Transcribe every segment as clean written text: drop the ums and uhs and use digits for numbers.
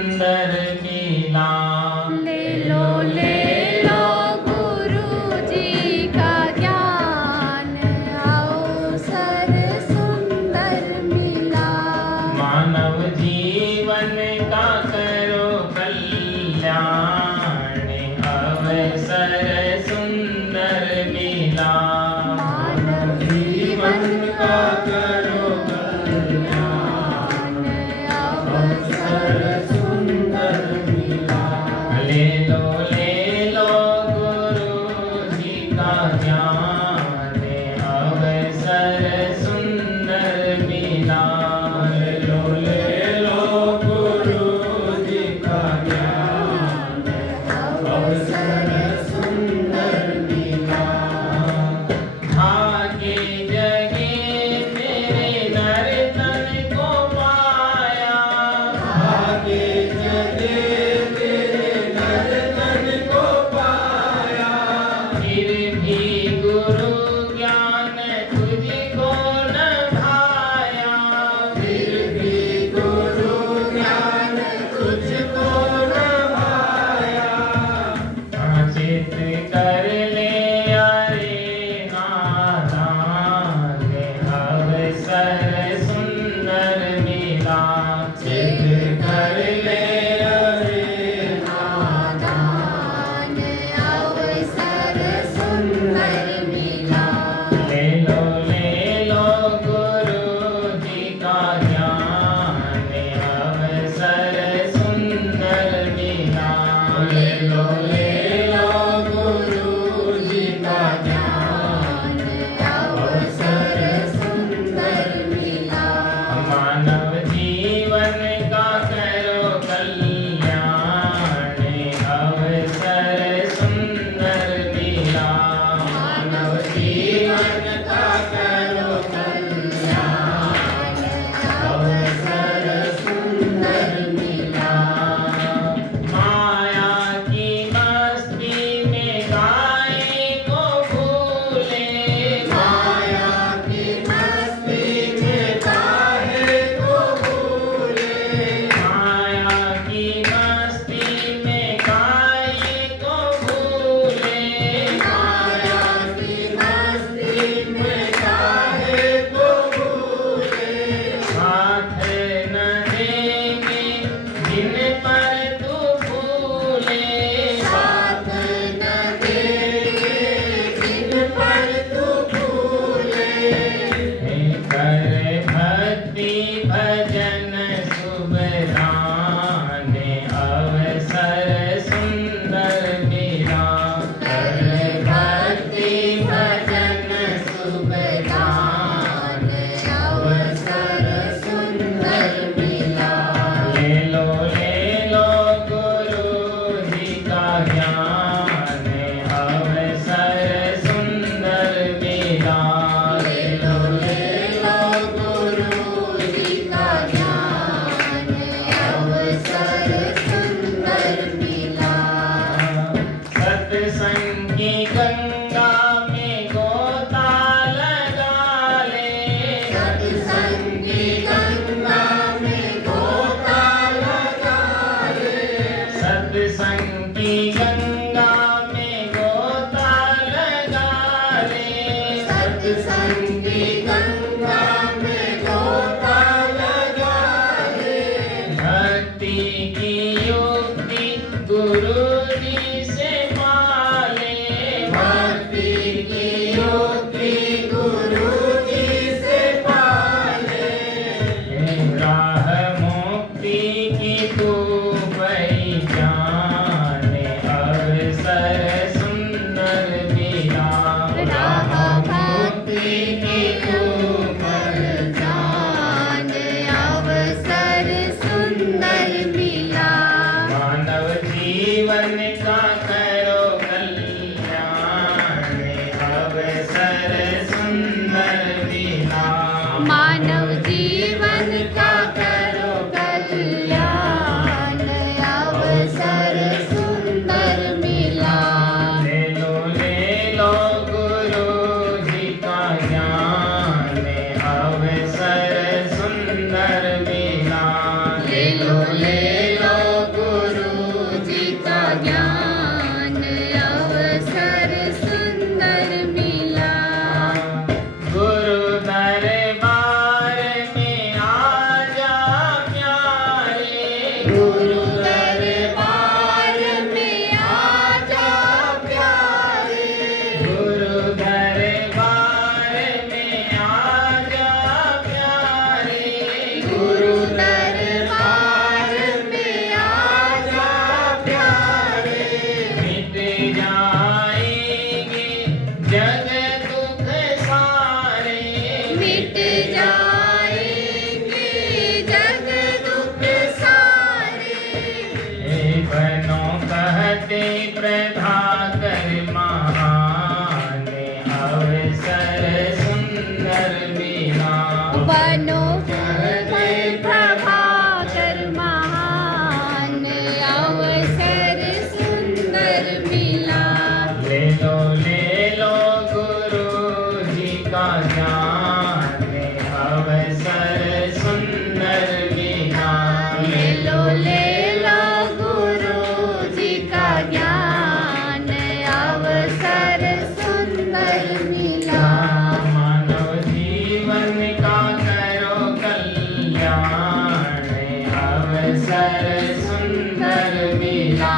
सुंदर मिला। ले लो गुरु जी का ज्ञान, अवसर सुंदर मिला। मानव जीवन का करो कल्याण, अवसर सुंदर मिला। मानव जीवन का करो कल्याण, अवसर सुंदर मिला। ले लो गुरु जी का ज्ञान, अवसर सुंदर मिला। ले लो गुरु जी का ज्ञान, अवसर सुंदर मिला। आगे जगे मेरे नर्तन को पाया, आगे जगे फिर भी गुरु ज्ञान तुझको न भाया, फिर भी गुरु ज्ञान तुझको न भाया। चित कर ले अरे नादान, अवसर सुंदर मिला। चित कर ले अरे नादान, अवसर सुंदर मिला। ले लो गुरु जी का ज्ञान, अवसर सुंदर मिला। ले लो गुरु जी का ज्ञान, अवसर सुंदर मिला। मानव जीवन का करो कल्याण, अवसर सुंदर मिला। मानव जीवन का करो कल्याण, अवसर सुंदर मिला। माया की मस्ती में गाय को भूले, माया की मस्ती में काहे को भूले। माया की मस्ती में गाय को भूले। माया की मस्ती में काहे को भूले। हाथ न देंगे जिन पर तू भूले, साथ न देंगे जिन पर तू भूले। कर भक्ति भजन सुबरान, अवसर सुंदर मिला। कर भक्ति भजन सुबदान, अवसर सुंदर मिला। ले लो गुरु जी का ज्ञान, अवसर सुंदर मिला। ले लो गुरु जी का ज्ञान, अवसर सुंदर मिला। सत्संग की गंगा में गोता लगा ले, सत्संग की गंगा में गोता लगा ले। सत्संग की गंगा में गोता लगा ले। सत्संग की गंगा में गोता लगा ले। भक्ति की युक्ति गुरु जी से पाले, भक्ति की युक्ति गुरु जी से पाले। राह मुक्ति की तू पहचान, अवसर सुंदर मिला। राह भक्ति की तू पहचान, अवसर सुंदर मिला। मानव जीवन का करो कल्याण, अवसर सुंदर मिला। मानव जीवन का करो कल्याण, गुरु दरबार में आजा प्यारे, गुरु दरबार में आजा प्यारे, गुरु दरबार में आजा प्यारे, मिट जाएंगे जग दुख सारे, मिट जाएंगे जग दुख सारे, बनो कहते प्रभाकर महान, अवसर सुंदर मीना। बनो कहते प्रभाकर महान, अवसर सुंदर मिला। ले लो गुरु जी का ज्ञान, अवसर सुंदर मीना। ले लो गुरु जी का ज्ञान, अवसर सुंदर मिला। मानव जीवन का करो कल्याण, अवसर सुंदर मिला।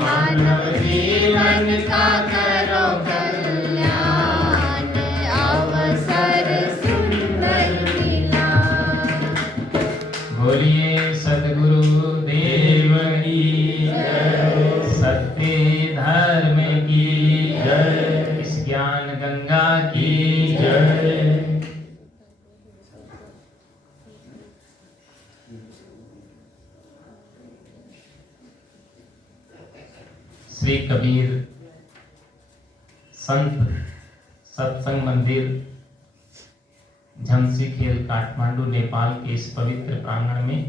मानव जीवन का करो कल्याण, अवसर सुंदर मिला। बोलिए सद्गुरु देव की जय, सत्य धर्म की जय, इस ज्ञान गंगा की जय। श्री कबीर संत सत्संग मंदिर झमसीखेल काठमांडू नेपाल के इस पवित्र प्रांगण में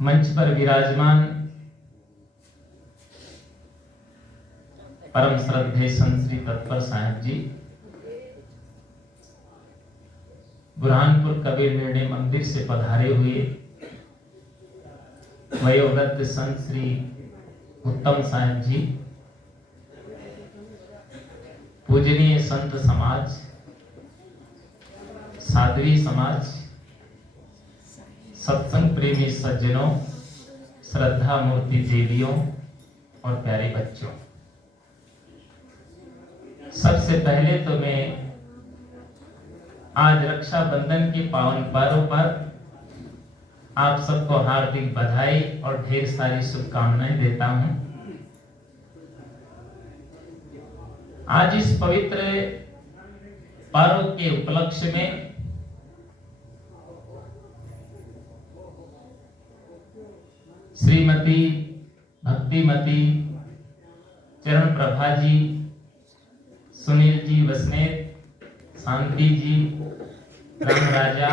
मंच पर विराजमान परम श्रद्धेय संत श्री तत्पर साहेब जी, बुरहानपुर कबीर निर्णय मंदिर से पधारे हुए वयोवृद्ध संत श्री उत्तम साहेब जी, पूजनीय संत समाज, साध्वी समाज, सत्संग प्रेमी सज्जनों, श्रद्धा मूर्ति देवियों और प्यारे बच्चों, सबसे पहले तो मैं आज रक्षाबंधन के पावन पर्व पर आप सबको हार्दिक बधाई और ढेर सारी शुभकामनाएं देता हूं। आज इस पवित्र पर्व के उपलक्ष्य में श्रीमती भक्तिमती चरण प्रभा जी, सुनील जी वसनेत, शांति जी, राम राजा,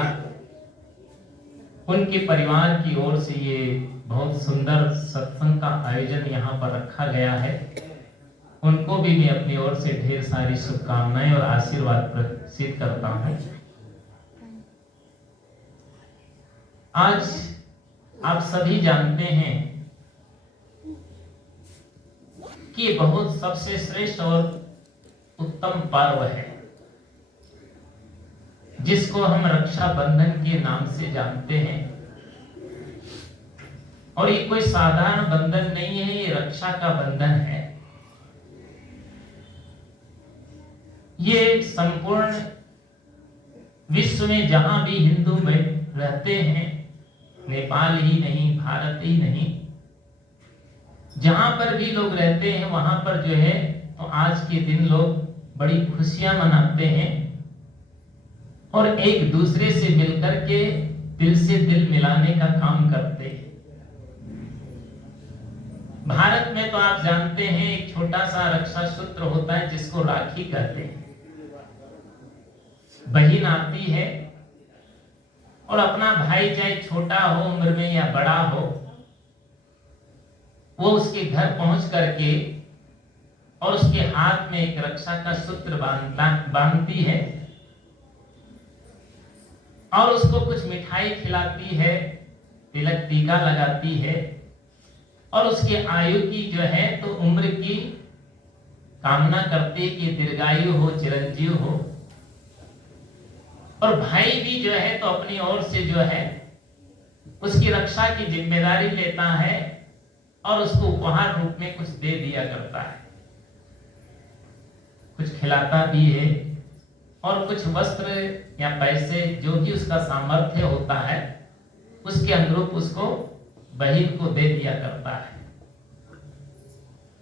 उनके परिवार की ओर से ये बहुत सुंदर सत्संग का आयोजन यहाँ पर रखा गया है। उनको भी मैं अपनी ओर से ढेर सारी शुभकामनाएं और आशीर्वाद प्रदर्शित करता हूँ। आज आप सभी जानते हैं कि बहुत सबसे श्रेष्ठ और उत्तम पर्व है जिसको हम रक्षाबंधन के नाम से जानते हैं। और ये कोई साधारण बंधन नहीं है, ये रक्षा का बंधन है। ये संपूर्ण विश्व में जहां भी हिंदू रहते हैं, नेपाल ही नहीं, भारत ही नहीं, जहां पर भी लोग रहते हैं वहां पर जो है तो आज के दिन लोग बड़ी खुशियां मनाते हैं और एक दूसरे से मिलकर के दिल से दिल मिलाने का काम करते हैं। भारत में तो आप जानते हैं एक छोटा सा रक्षा सूत्र होता है जिसको राखी कहते हैं। बहन आती है और अपना भाई चाहे छोटा हो उम्र में या बड़ा हो, वो उसके घर पहुंच करके और उसके हाथ में एक रक्षा का सूत्र बांधती है और उसको कुछ मिठाई खिलाती है, तिलक टीका लगाती है और उसके आयु की जो है तो उम्र की कामना करते कि दीर्घायु हो, चिरंजीव हो। और भाई भी जो है तो अपनी ओर से जो है उसकी रक्षा की जिम्मेदारी लेता है और उसको उपहार रूप में कुछ दे दिया करता है, कुछ खिलाता भी है और कुछ वस्त्र या पैसे जो भी उसका सामर्थ्य होता है उसके अनुरूप उसको बहन को दे दिया करता है।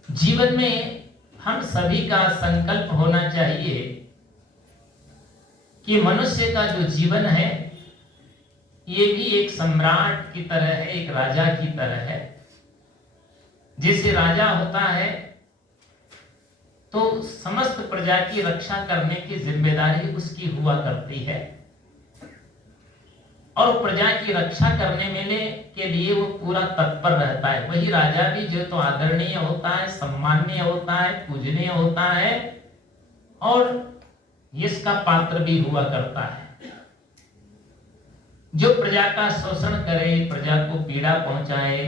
जीवन में हम सभी का संकल्प होना चाहिए कि मनुष्य का जो जीवन है ये भी एक सम्राट की तरह है, एक राजा की तरह है। जैसे राजा होता है तो समस्त प्रजा की रक्षा करने की जिम्मेदारी उसकी हुआ करती है और प्रजा की रक्षा करने में के लिए वो पूरा तत्पर रहता है। वही राजा भी जो तो आदरणीय होता है, सम्माननीय होता है, पूजनीय होता है और इसका पात्र भी हुआ करता है। जो प्रजा का शोषण करे, प्रजा को पीड़ा पहुंचाए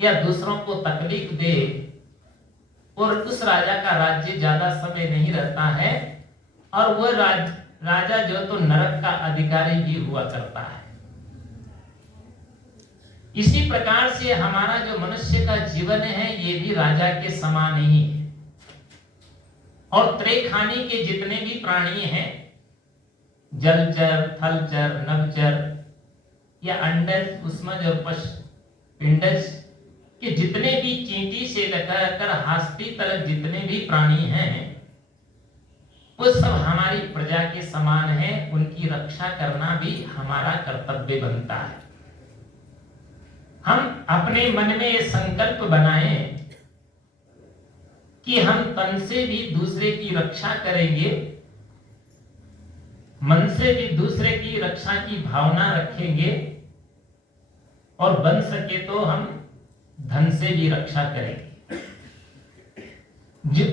या दूसरों को तकलीफ दे और उस राजा का राज्य ज्यादा समय नहीं रहता है और वह राजा जो तो नरक का अधिकारी भी हुआ करता है। इसी प्रकार से हमारा जो मनुष्य का जीवन है ये भी राजा के समान ही है। और त्रिखानी के जितने भी प्राणी हैं, जलचर, थलचर, नभचर या अंडज, उष्मज और पिंडज के जितने भी चींटी से लेकर हस्ती तक जितने भी प्राणी हैं वो सब हमारी प्रजा के समान है। उनकी रक्षा करना भी हमारा कर्तव्य बनता है। हम अपने मन में ये संकल्प बनाएं कि हम तन से भी दूसरे की रक्षा करेंगे, मन से भी दूसरे की रक्षा की भावना रखेंगे और बन सके तो हम धन से भी रक्षा करेंगे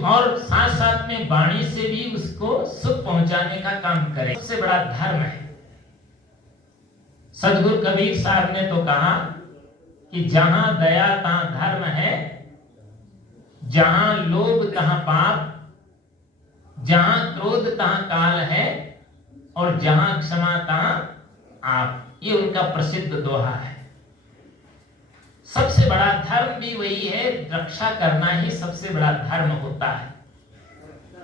और साथ साथ में वाणी से भी उसको सुख पहुंचाने का काम करें। सबसे बड़ा धर्म है। सदगुरु कबीर साहब ने तो कहा कि जहां दया तहां धर्म है, जहां लोभ तहां पाप, जहां क्रोध तहां काल है और जहां क्षमा तहां आप। ये उनका प्रसिद्ध दोहा है। सबसे बड़ा धर्म भी वही है, रक्षा करना ही सबसे बड़ा धर्म होता है।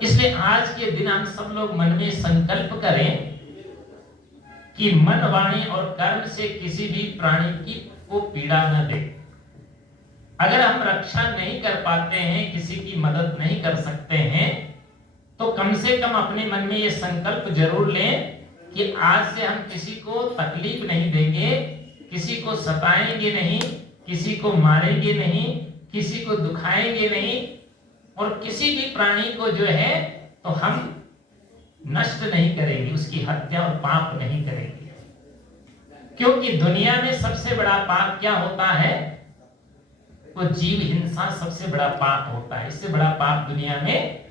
इसलिए आज के दिन हम सब लोग मन में संकल्प करें कि मन, वाणी और कर्म से किसी भी प्राणी की को पीड़ा न दे। अगर हम रक्षा नहीं कर पाते हैं, किसी की मदद नहीं कर सकते हैं, तो कम से कम अपने मन में ये संकल्प जरूर लें कि आज से हम किसी को तकलीफ नहीं देंगे, किसी को सताएंगे नहीं, किसी को मारेंगे नहीं, किसी को दुखाएंगे नहीं और किसी भी प्राणी को जो है तो हम नष्ट नहीं करेंगे, उसकी हत्या और पाप नहीं करेंगे। क्योंकि दुनिया में सबसे बड़ा पाप क्या होता है? वो जीव हिंसा सबसे बड़ा पाप होता है। इससे बड़ा पाप दुनिया में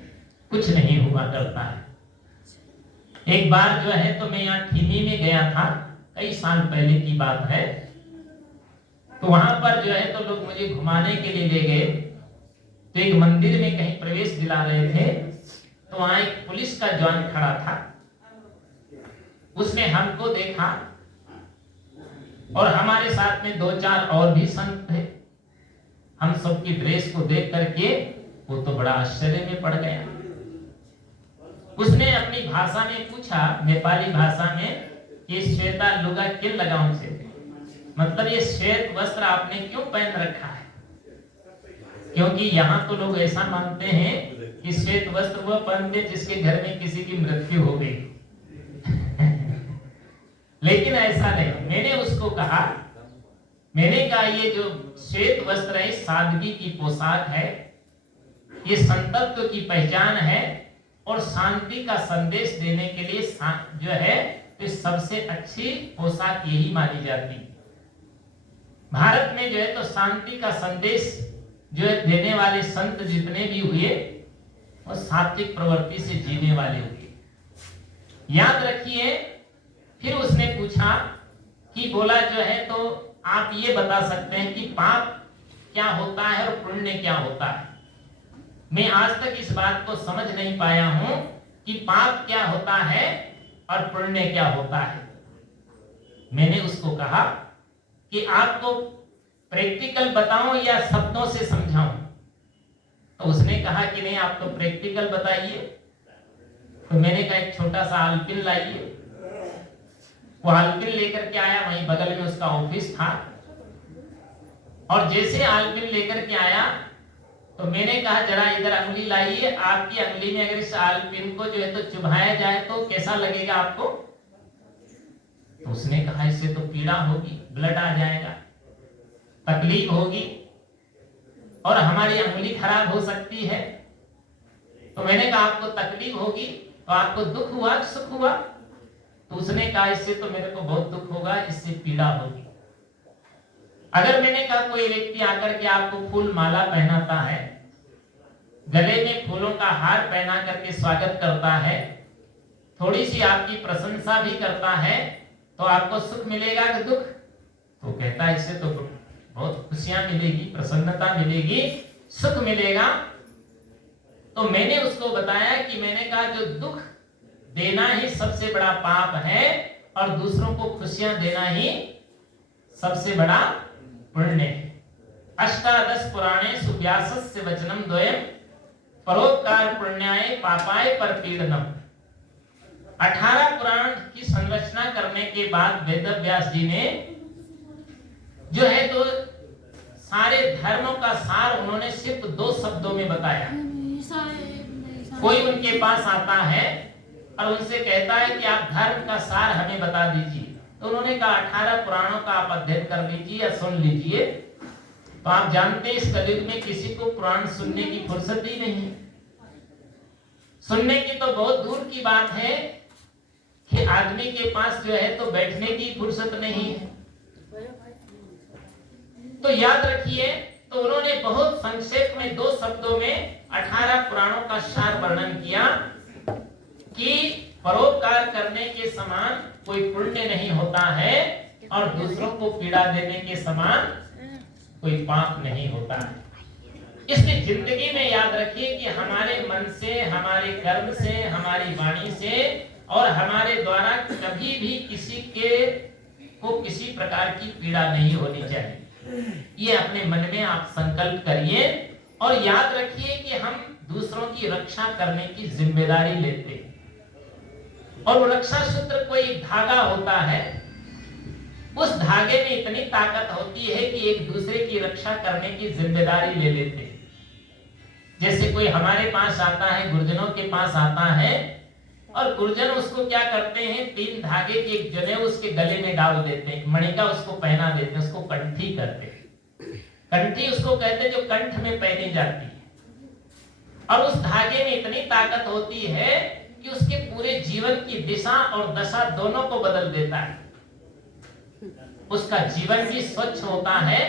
कुछ नहीं हुआ करता है। एक बार जो है तो मैं यहाँ ठीमी में गया था, कई साल पहले की बात है। तो वहां पर जो है तो लोग मुझे घुमाने के लिए ले गए। तो एक मंदिर में कहीं प्रवेश दिला रहे थे, तो वहां एक पुलिस का जवान खड़ा था। उसने हमको देखा और हमारे साथ में 2-4 और भी संत थे। हम सबकी ड्रेस को देख करके वो तो बड़ा आश्चर्य में पड़ गया। उसने अपनी भाषा में पूछा, नेपाली भाषा में, ये श्वेता लुगा किन लगाऊं से, मतलब ये श्वेत वस्त्र आपने क्यों पहन रखा है? क्योंकि यहाँ तो लोग ऐसा मानते हैं कि श्वेत वस्त्र वह पहनते जिसके घर में किसी की मृत्यु हो गई। लेकिन ऐसा नहीं। मैंने उसको कहा, मैंने कहा ये जो श्वेत वस्त्र है सादगी की पोशाक है, ये संतत्व की पहचान है और शांति का संदेश देने के लिए जो है तो सबसे अच्छी पोशाक यही मानी जाती है। भारत में जो है तो शांति का संदेश जो है देने वाले संत जितने भी हुए वो सात्विक प्रवृत्ति से जीने वाले हुए। याद रखिए। फिर उसने पूछा कि बोला जो है तो आप ये बता सकते हैं कि पाप क्या होता है और पुण्य क्या होता है? मैं आज तक इस बात को समझ नहीं पाया हूं कि पाप क्या होता है और पुण्य क्या होता है। मैंने उसको कहा कि आपको प्रैक्टिकल बताऊं या शब्दों से समझाऊं। तो उसने कहा कि नहीं, आप तो प्रैक्टिकल बताइए। तो मैंने कहा एक छोटा सा आलपिन लाइए। वो आलपिन लेकर के आया, वहीं बगल में उसका ऑफिस था। और जैसे आलपिन लेकर के आया तो मैंने कहा जरा इधर अंगुली लाइए, आपकी अंगुली में अगर इस आलपिन को जो है तो चुभाया जाए तो कैसा लगेगा आपको। तो उसने कहा इससे तो पीड़ा होगी, ब्लड आ जाएगा, तकलीफ होगी और हमारी अंगुली खराब हो सकती है। तो मैंने कहा आपको तकलीफ होगी तो आपको दुख हुआ सुख हुआ। तो उसने कहा इससे तो मेरे को बहुत दुख होगा, इससे पीड़ा होगी। अगर मैंने कहा कोई व्यक्ति आकर के आपको फूल माला पहनाता है, गले में फूलों का हार पहना करके स्वागत करता है, थोड़ी सी आपकी प्रशंसा भी करता है, तो आपको सुख मिलेगा कि दुख। तो कहता है इससे तो बहुत खुशियां मिलेगी, प्रसन्नता मिलेगी, सुख मिलेगा। तो मैंने उसको बताया कि मैंने कहा जो दुख देना ही सबसे बड़ा पाप है और दूसरों को खुशियां देना ही सबसे बड़ा पुण्य है। अष्टादश पुराणेषु व्यासस्य वचनम द्वयम् परोपकार पुण्याय पापाय परपीडनम। 18 पुराण की संरचना करने के बाद वेद व्यास जी ने जो है तो सारे धर्मों का सार उन्होंने सिर्फ 2 शब्दों में बताया। कोई उनके पास आता है और उनसे कहता है कि आप धर्म का सार हमें बता दीजिए। तो उन्होंने कहा 18 पुराणों का आप अध्ययन कर लीजिए या सुन लीजिए। तो आप जानते हैं इस कलयुग में किसी को पुराण सुनने की फुर्सत ही नहीं। सुनने की तो बहुत दूर की बात है कि आदमी के पास जो है तो बैठने की फुर्सत नहीं है। तो याद रखिए, तो उन्होंने बहुत संक्षेप में 2 शब्दों में 18 पुराणों का सार वर्णन किया कि परोपकार करने के समान कोई पुण्य नहीं होता है और दूसरों को पीड़ा देने के समान कोई पाप नहीं होता है। इसलिए जिंदगी में याद रखिए कि हमारे मन से, हमारे कर्म से, हमारी वाणी से और हमारे द्वारा कभी भी किसी को किसी प्रकार की पीड़ा नहीं होनी चाहिए। ये अपने मन में आप संकल्प करिए और याद रखिए कि हम दूसरों की रक्षा करने की जिम्मेदारी लेते हैं। और वो रक्षा सूत्र कोई धागा होता है, उस धागे में इतनी ताकत होती है कि एक दूसरे की रक्षा करने की जिम्मेदारी ले लेते हैं। जैसे कोई हमारे पास आता है, गुरुजनों के पास आता है और गुरुजन उसको क्या करते हैं, 3 धागे की एक जने उसके गले में डाल देते हैं, मणिका उसको पहना देते हैं, उसको कंठी करते हैं। कंठी उसको कहते हैं जो कंठ में पहनी जाती है। और उस धागे में इतनी ताकत होती है कि उसके पूरे जीवन की दिशा और दशा दोनों को बदल देता है। उसका जीवन भी स्वच्छ होता है,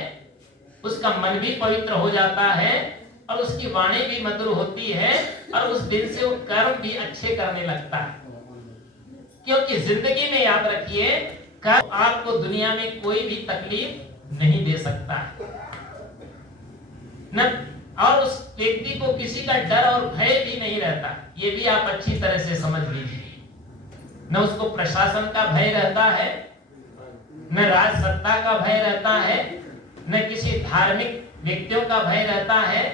उसका मन भी पवित्र हो जाता है और उसकी वाणी भी मधुर होती है और उस दिन से वो कर्म भी अच्छे करने लगता है। क्योंकि जिंदगी में याद रखिए, कर्म आपको दुनिया में कोई भी तकलीफ नहीं दे सकता है न, और उस व्यक्ति को किसी का डर और भय भी नहीं रहता। ये भी आप अच्छी तरह से समझ लीजिए। न उसको प्रशासन का भय रहता है, न राज सत्ता का भय रहता है, न किसी धार्मिक व्यक्तियों का भय रहता है,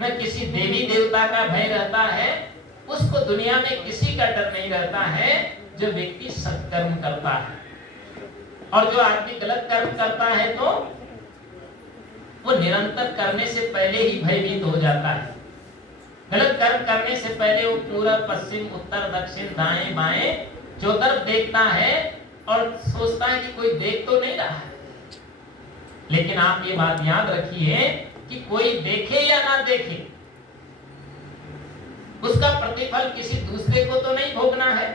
न किसी देवी देवता का भय रहता है। उसको दुनिया में किसी का डर नहीं रहता है जो व्यक्ति सत्कर्म करता है। और जो आदमी गलत कर्म करता है तो वो निरंतर करने से पहले ही भयभीत हो जाता है। गलत कर्म करने से पहले वो पूर्व पश्चिम उत्तर दक्षिण दाएं बाएं चौतरफ देखता है और सोचता है कि कोई देख तो नहीं रहा है। लेकिन आप ये बात याद रखिए कि कोई देखे या ना देखे, उसका प्रतिफल किसी दूसरे को तो नहीं भोगना है।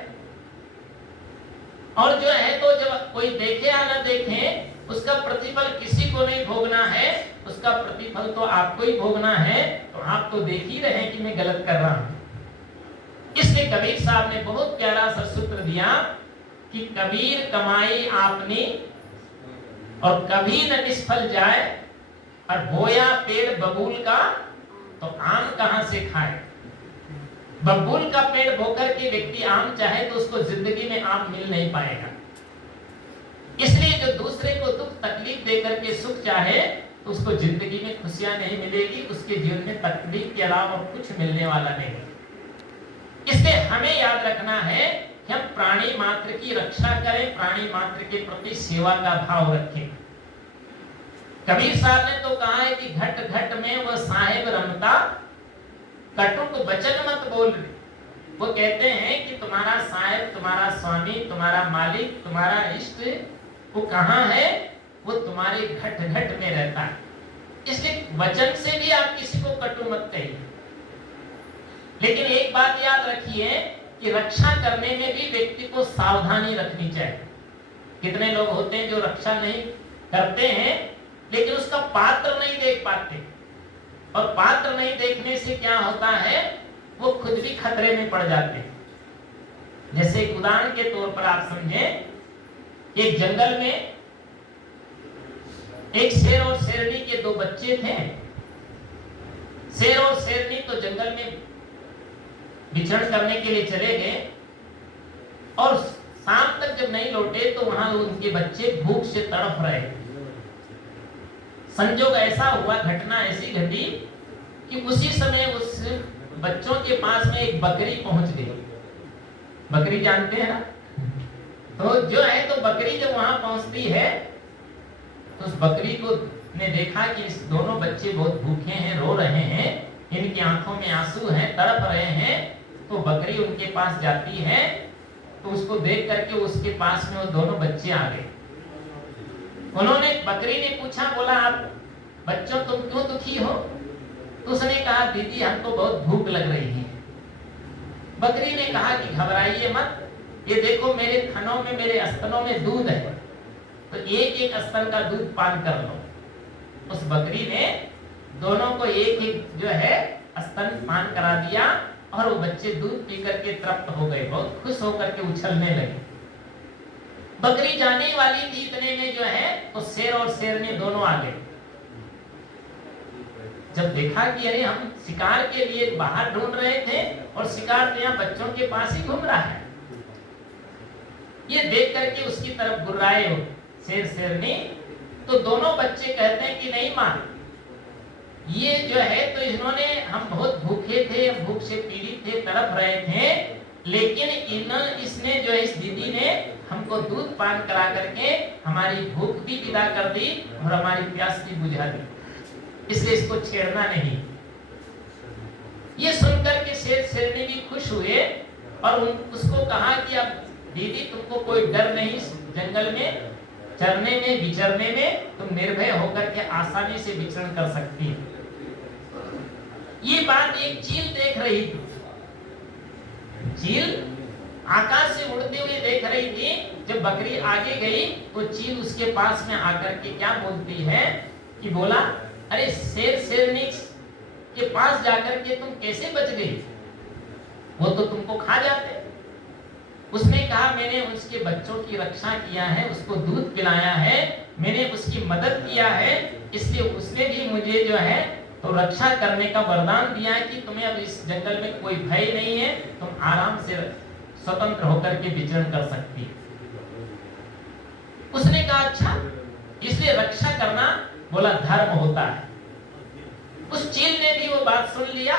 और जो है तो जब कोई देखे या ना देखे, उसका प्रतिफल किसी को नहीं भोगना है, उसका प्रतिफल तो आपको ही भोगना है। तो आप तो देख ही रहे हैं कि मैं गलत कर रहा हूं। इसलिए कबीर साहब ने बहुत प्यारा सा सूत्र दिया कि कबीर कमाई आपने और कभी न निष्फल जाए, और बोया पेड़ बबूल का तो आम कहां से खाए। बबूल का पेड़ बोकर के व्यक्ति आम चाहे तो उसको जिंदगी में आम मिल नहीं पाएगा। इसलिए जो दूसरे को दुख तकलीफ देकर के सुख चाहे तो उसको जिंदगी में खुशियां नहीं मिलेगी, उसके जीवन में तकलीफ के अलावा और कुछ मिलने वाला नहीं। इसलिए हमें याद रखना है कि हम प्राणी मात्र की रक्षा करें, प्राणी मात्र के प्रति सेवा का भाव रखें। कबीर साहब ने तो कहा है कि घट घट में वह साहेब रमता, कटुक वचन मत बोल। वो कहते हैं कि तुम्हारा साहेब, तुम्हारा स्वामी, तुम्हारा मालिक, तुम्हारा इष्ट वो कहाँ है? वो तुम्हारे घट घट में रहता है। इसलिए वचन से भी आप किसी को कटु मत कहिए। लेकिन एक बात याद रखिए कि रक्षा करने में भी व्यक्ति को सावधानी रखनी चाहिए। कितने लोग होते हैं जो रक्षा नहीं करते हैं लेकिन उसका पात्र नहीं देख पाते, और पात्र नहीं देखने से क्या होता है, वो खुद भी खतरे में पड़ जाते हैं। जैसे एक उदाहरण के तौर पर आप समझें, एक जंगल में एक शेर और शेरनी के दो बच्चे थे। शेर और शेरनी तो जंगल में विचरण करने के लिए चले गए और शाम तक जब नहीं लौटे तो वहां उनके बच्चे भूख से तड़प रहे। संजोग ऐसा हुआ, घटना ऐसी घटी कि उसी समय उस बच्चों के पास में एक बकरी पहुंच गई। बकरी जानते हैं ना? तो जो है तो बकरी जब वहां पहुंचती है तो उस बकरी को ने देखा कि इस दोनों बच्चे बहुत भूखे हैं, रो रहे हैं, इनकी आंखों में आंसू हैं, तड़प रहे हैं। तो बकरी उनके पास जाती है तो उसको देख करके उसके पास में वो दोनों बच्चे आ गए। उन्होंने, बकरी ने पूछा, बोला आप बच्चों तुम क्यों दुखी हो? तो उसने कहा दीदी हमको बहुत भूख लग रही है। बकरी ने कहा कि घबराइए मत, ये देखो मेरे थनों में, मेरे स्तनों में दूध है, तो एक एक स्तन का दूध पान कर लो। उस बकरी ने दोनों को एक एक जो है स्तन पान करा दिया और वो बच्चे दूध पी करके तृप्त हो गए, बहुत खुश होकर के उछलने लगे। बकरी जाने वाली थी, इतने में जो है तो शेर और शेरनी दोनों आ गए। जब देखा कि अरे हम शिकार के लिए बाहर ढूंढ रहे थे और शिकार तो यहाँ बच्चों के पास ही घूम रहा है, ये देख करके उसकी तरफ गुर्राए हो शेर शेरनी। तो दोनों बच्चे कहते हैं कि नहीं मां, ये जो है तो इन्होंने, हम बहुत भूखे थे, भूख से पीड़ित थे, तड़प रहे थे, लेकिन इसने जो है, इस दीदी ने हमको दूध पान करा करके हमारी भूख भी विदा कर दी और हमारी प्यास भी बुझा दी, इसलिए इसको छेड़ना नहीं। ये सुनकर के शेर शेरनी भी खुश हुए और उसको कहा कि अब दीदी तुमको कोई डर नहीं, जंगल में चरने में विचरने में तुम निर्भय होकर के आसानी से विचरण कर सकती है। ये बात एक चील देख रही थी। चील आकाश से उड़ते हुए देख रही थी। जब बकरी आगे गई तो चील उसके पास में आकर के क्या बोलती है कि बोला, अरे शेर शेरनी के पास जाकर के तुम कैसे बच गई? वो तो तुमको खा जाते। उसने कहा मैंने उसके बच्चों की रक्षा किया है, उसको दूध पिलाया है, मैंने उसकी मदद किया है, इसलिए उसने भी मुझे जो है तो रक्षा करने का वरदान दिया है कि तुम्हें अब इस जंगल में कोई भय नहीं है, तुम आराम से स्वतंत्र होकर के विचरण कर सकती है। उसने कहा अच्छा, इसलिए रक्षा करना बोला धर्म होता है। उस चील ने भी वो बात सुन लिया।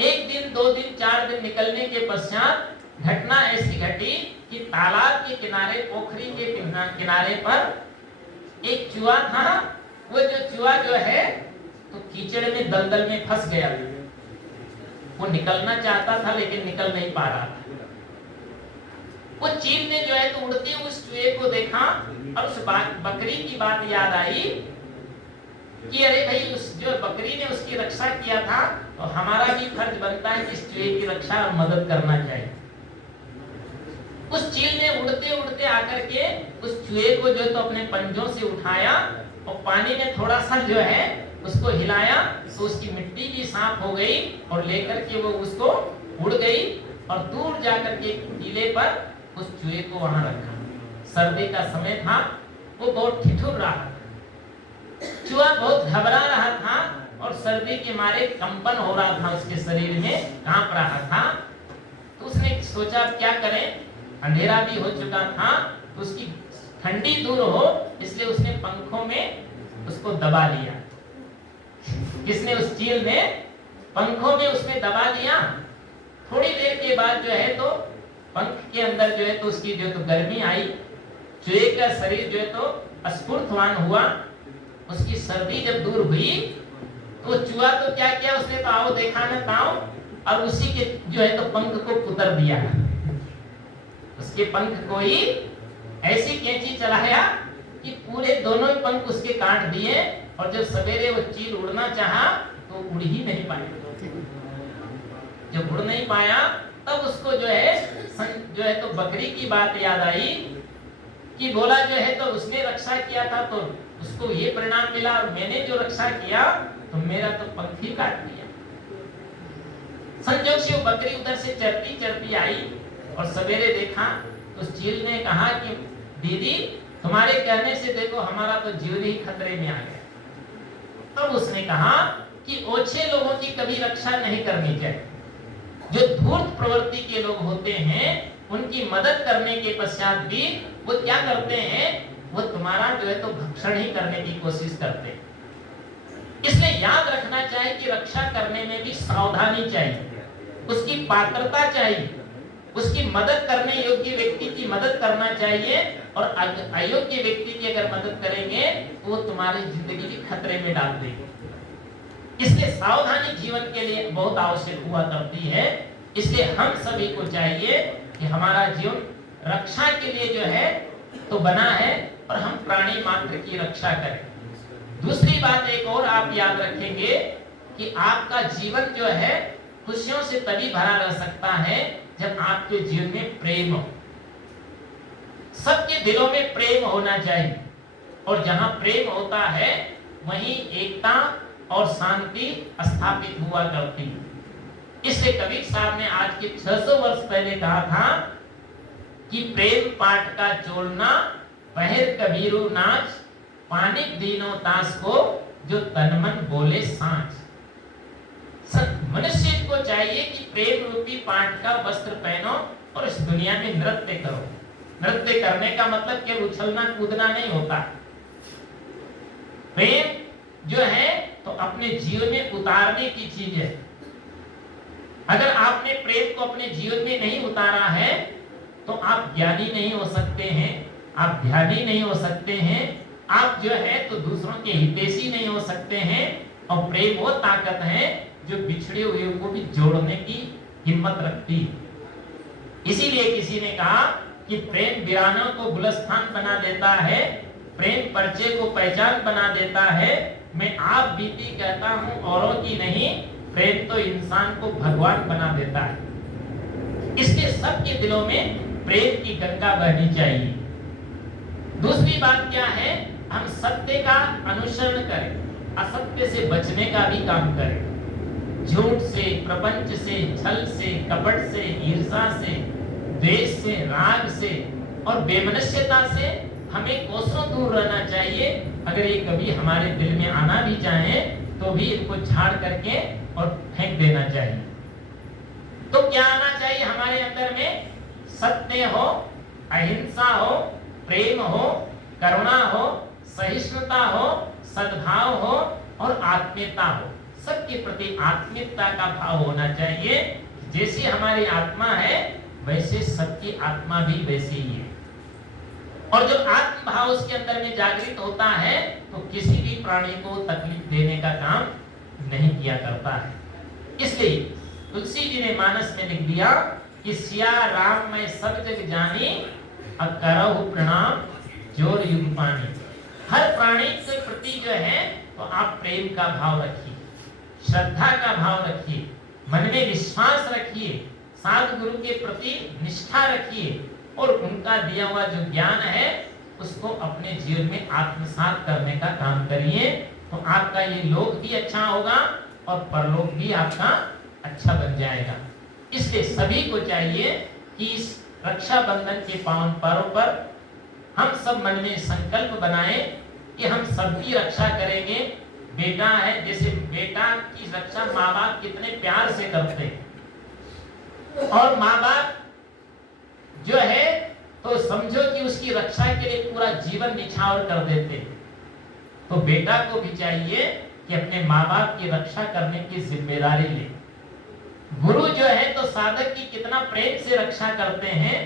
एक दिन, 2 दिन, 4 दिन निकलने के पश्चात घटना ऐसी घटी कि तालाब के किनारे, पोखरी के किनारे पर एक चूहा था। वो जो चूहा जो है तो कीचड़ में, दलदल में फंस गया। वो निकलना चाहता था लेकिन निकल नहीं पा रहा था। वो चील ने जो है तो उड़ते हुए उस चूहे को देखा और उस बकरी की बात याद आई कि अरे भाई, उस जो बकरी ने उसकी रक्षा किया था तो हमारा भी फर्ज बनता है कि इस चूहे की रक्षा और मदद करना चाहिए। उस चील ने उड़ते उड़ते आकर के उस चूहे को जो तो अपने पंजों से उठाया और पानी में थोड़ा सा जो है उसको हिलाया तो उसकी मिट्टी भी साफ हो गई और लेकर के वो उसको उड़ गई और दूर जाकर के टीले पर उस चूहे को वहां रखा। सर्दी का समय था, वो बहुत ठिठुर रहा था, चूहा बहुत घबरा रहा था और सर्दी के मारे कंपन हो रहा था, उसके शरीर में कांप रहा था। तो उसने सोचा अब क्या करें, अंधेरा भी हो चुका था, तो उसकी ठंडी दूर हो इसलिए उसने पंखों में उसको दबा लिया। किसने? उस चील ने पंखों में उसमें दबा लिया। थोड़ी देर के बाद जो है तो पंख के अंदर जो है तो उसकी जो तो गर्मी आई, चूहे का शरीर जो है तो स्फूर्तवान हुआ। उसकी सर्दी जब दूर हुई तो चूहा तो क्या किया उसने, तो आओ देखा ना ताओ, और उसी के जो है तो पंख को कुतर दिया। उसके पंख को ही ऐसी कैंची चलाया कि पूरे दोनों ही पंख उसके काट दिए, और जब सवेरे वो चील उड़ना चाहा तो उड़ ही नहीं पाया। जब उड़ नहीं पाया तब उसको जो है तो बकरी की बात याद आई कि बोला जो है तो उसने रक्षा किया था तो उसको ये परिणाम मिला, और मैंने जो रक्षा किया तो मेरा तो पंख ही काट दिया। संजोग से वो बकरी उधर से चरती चरती आई और सवेरे देखा तो चील ने कहा कि दीदी तुम्हारे कहने से देखो हमारा तो जीवन ही खतरे में आ गया। तब उसने कहा कि ओछे लोगों की कभी रक्षा नहीं करनी चाहिए। जो धूर्त प्रवृत्ति के लोग होते हैं उनकी मदद करने के पश्चात भी वो क्या करते हैं, वो तुम्हारा जो है तो भक्षण ही करने की कोशिश करते हैं। इसलिए याद रखना चाहिए कि रक्षा करने में भी सावधानी चाहिए, उसकी पात्रता चाहिए, उसकी मदद करने योग्य व्यक्ति की मदद करना चाहिए, और अयोग्य व्यक्ति की अगर मदद करेंगे तो वो तुम्हारी जिंदगी भी खतरे में डाल देंगे। इसलिए सावधानी जीवन के लिए बहुत आवश्यक हुआ करती है। इसलिए हम सभी को चाहिए कि हमारा जीवन रक्षा के लिए जो है तो बना है, और हम प्राणी मात्र की रक्षा करें। दूसरी बात एक और आप याद रखेंगे कि आपका जीवन जो है खुशियों से तभी भरा रह सकता है जब आपके जीवन में प्रेम हो। सबके दिलों में प्रेम होना चाहिए, और जहां प्रेम होता है वहीं एकता और शांति स्थापित हुआ करती है। इसलिए कबीर साहब ने आज के 600 वर्ष पहले कहा था कि प्रेम पाठ का चोलना पहर कबीरू नाच, पानिक दीनो तास को जो तन मन बोले सांच। मनुष्य को चाहिए कि प्रेम रूपी पाठ का वस्त्र पहनो और इस दुनिया में नृत्य करो। नृत्य करने का मतलब केवल उछलना कूदना नहीं होता। प्रेम जो है तो अपने जीवन में उतारने की चीज है। अगर आपने प्रेम को अपने जीवन में नहीं उतारा है तो आप ज्ञानी नहीं हो सकते हैं, आप ध्यानी नहीं हो सकते हैं, आप जो है तो दूसरों के हितैषी नहीं हो सकते हैं। और प्रेम वो ताकत है जो बिछड़े हुए को भी जोड़ने की हिम्मत रखती है। इसीलिए किसी ने कहा कि प्रेम वीरानों को गुलस्थान बना देता है, प्रेम परिचय को पहचान बना देता है। मैं आप बीती कहता हूं औरों की नहीं, प्रेम तो इंसान को भगवान बना देता है। इसलिए सबके दिलों में प्रेम की गंगा बहनी चाहिए। दूसरी बात क्या है, हम सत्य का अनुसरण करें, असत्य से बचने का भी काम करें। झूठ से, प्रपंच से, छल से, कपट से, ईर्ष्या से, द्वेष से, राग से और बेमनस्यता से हमें कोसों दूर रहना चाहिए। अगर ये कभी हमारे दिल में आना भी चाहे तो भी इनको झाड़ करके और फेंक देना चाहिए। तो क्या आना चाहिए हमारे अंदर में? सत्य हो, अहिंसा हो, प्रेम हो, करुणा हो, सहिष्णुता हो, सद्भाव हो और आत्मीयता हो। सबके प्रति आत्मीयता का भाव होना चाहिए। जैसी हमारी आत्मा है वैसे सबकी आत्मा भी वैसी ही है। और जब आत्म भाव उसके अंदर में जागृत होता है तो किसी भी प्राणी को तकलीफ देने का काम नहीं किया करता है। इसलिए तुलसी जी ने मानस में लिख दिया कि सिया राम मैं सब जग जानी, अब करहु प्रणाम जोर युग पानी। हर प्राणी के प्रति जो है तो आप प्रेम का भाव रखिए, श्रद्धा का भाव रखिए, मन में विश्वास रखिए, साधु गुरु के प्रति निष्ठा रखिए और उनका दिया हुआ जो ज्ञान है उसको अपने जीवन में आत्मसात करने का काम करिए। तो आपका ये लोक भी अच्छा होगा और परलोक भी आपका अच्छा बन जाएगा। इसलिए सभी को चाहिए कि इस रक्षाबंधन के पावन पर्व पर हम सब मन में संकल्प बनाएं कि हम सबकी रक्षा करेंगे, बेटा है, जैसे बेटा की रक्षा माँ बाप कितने प्यार से करते हैं, और माँ बाप जो है तो समझो कि उसकी रक्षा के लिए पूरा जीवन निछावर कर देते हैं। तो बेटा को भी चाहिए कि अपने माँ बाप की रक्षा करने की जिम्मेदारी ले। गुरु जो है तो साधक की कितना प्रेम से रक्षा करते हैं,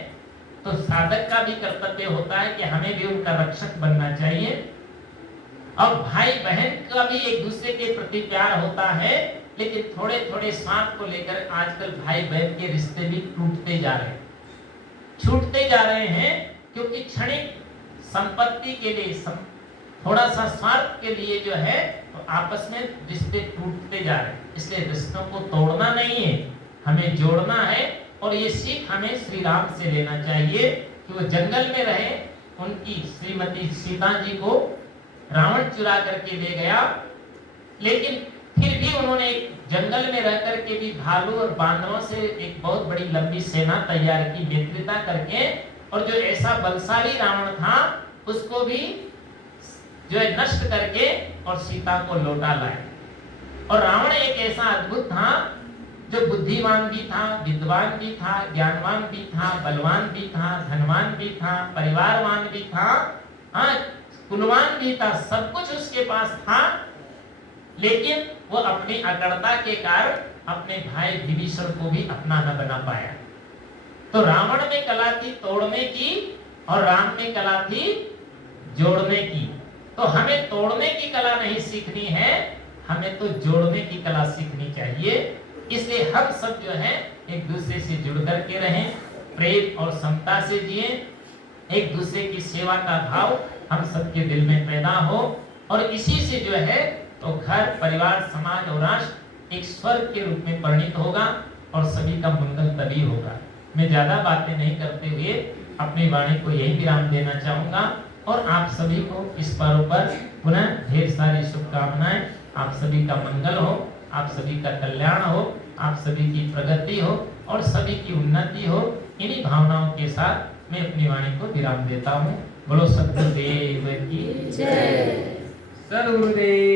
तो साधक का भी कर्तव्य होता है कि हमें भी उनका रक्षक बनना चाहिए। और भाई बहन का भी एक दूसरे के प्रति प्यार होता है, लेकिन थोड़े थोड़े स्वार्थ को लेकर आजकल भाई बहन के रिश्ते भी टूटते जा रहे हैं, छूटते जा रहे हैं, क्योंकि क्षणिक संपत्ति के लिए, थोड़ा सा स्वार्थ के लिए जो है तो आपस में रिश्ते टूटते जा रहे हैं। इसलिए रिश्तों को तोड़ना नहीं है, हमें जोड़ना है। और ये सीख हमें श्री राम से लेना चाहिए कि वो जंगल में रहे, उनकी श्रीमती सीता जी को रावण चुरा करके ले गया, लेकिन फिर भी उन्होंने एक जंगल में रह करके भी भालू और बांदरों से एक बहुत बड़ी लंबी सेना तैयार की, मित्रता करके, और जो ऐसा बलशाली रावण था उसको भी जो है नष्ट करके और सीता को लौटा लाए। और रावण एक ऐसा अद्भुत था जो बुद्धिमान भी था, विद्वान भी था, ज्ञानवान भी था, बलवान भी था, धनवान भी था, परिवारवान भी था, कुलवान भी था, सब कुछ उसके पास था, लेकिन वो अपनी अकड़ता के कारण अपने भाई विभीषण को भी अपना न बना पाया। तो रावण में कला थी तोड़ने की और राम में कला थी जोड़ने की। तो हमें तोड़ने की कला नहीं सीखनी है, हमें तो जोड़ने की कला सीखनी चाहिए। इसलिए हम सब जो है एक दूसरे से जुड़ करके रहें, प्रेम और समता से जिए, एक दूसरे की सेवा का भाव हम सबके दिल में पैदा हो, और इसी से जो है तो घर, परिवार, समाज और राष्ट्र एक स्वर्ग के रूप में परिणित होगा और सभी का मंगल तभी होगा। मैं ज्यादा बातें नहीं करते हुए अपनी वाणी को यही विराम देना चाहूंगा, और आप सभी को इस पर्व पर पुनः ढेर सारी शुभकामनाएं। आप सभी का मंगल हो, आप सभी का कल्याण हो, आप सभी की प्रगति हो और सभी की उन्नति हो। इन्हीं भावनाओं के साथ मैं अपनी वाणी को विराम देता हूँ। बोलो सतगुरुदेव की जय। सद्गुरुदेव।